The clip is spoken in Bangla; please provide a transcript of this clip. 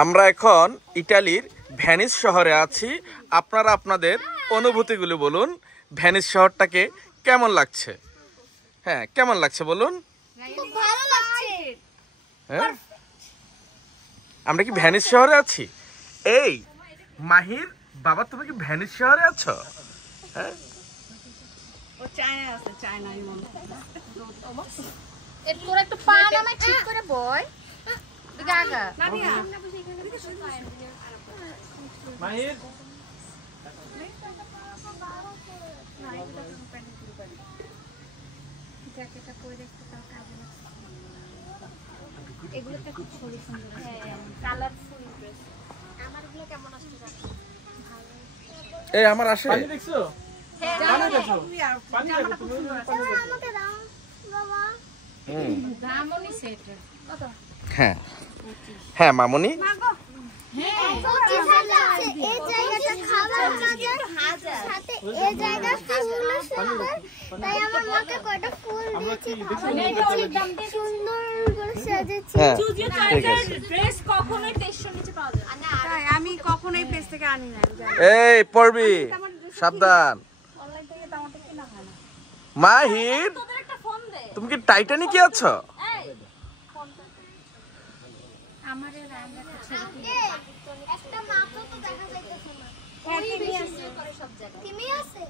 আমরা এখন ইতালির ভেনিস শহরে আছি। আপনারা আপনাদের অনুভূতিগুলো বলুন, ভেনিস শহরটাকে কেমন লাগছে? হ্যাঁ, কেমন লাগছে বলুন। খুব ভালো লাগছে। হ্যাঁ, আমরা কি ভেনিস শহরে আছি? এই মাহির বাবা, তুমি কি ভেনিস শহরে আছো? হ্যাঁ, ও চায়না আছে, চায়নাই মনে এর তোর একটু পা নামে ঠিক করে বয়। গাগা নাদিয়া মাহির জ্যাকেটটা পরে দেখতে তাও কাজে লাগছে। এগুলোতে খুব ছবি সুন্দর। হ্যাঁ, কালারফুল ড্রেস। আমার এগুলো কেমন আসছে জানো? ভালো। এই আমার আসে পানি দেখছো? হ্যাঁ, পানি দেখো। পানি দেখো জামাটা খুব তুমি। সুন্দর আছে। পানি দেখো। আমাকে দাও বাবা। দামনি সেট কত? হ্যাঁ হ্যাঁ মামুনি, মাগো হ্যাঁ, এই জায়গাটা খাবার কাজে সাথে এই জায়গা ফুল সুন্দর। তাই আমার মাকে কয়টা ফুল আমরা দিয়েছি। কি দেখছো? সুন্দর করে সাজিয়েছি। হ্যাঁ চুজিও ঠিক আছে। ড্রেস কখনোই 2300 নিচে পাওয়া যায় না। তাই আমি কখনোই পেজ থেকে আনি না। এই পড়বি, সাবধান। অনলাইন থেকে তো আমাদের কেনা হয় না। মাহির, তোদের একটা ফোন দে। তুমি কি টাইটানিকে আছো? এই আমার এই রান্নাটা ছবি একটা মাপও তো দেখা যাইতেছে না। হ্যাঁ, ওই টিভি বেশি আছে। করে সব জায়গায়। তিমি আছে?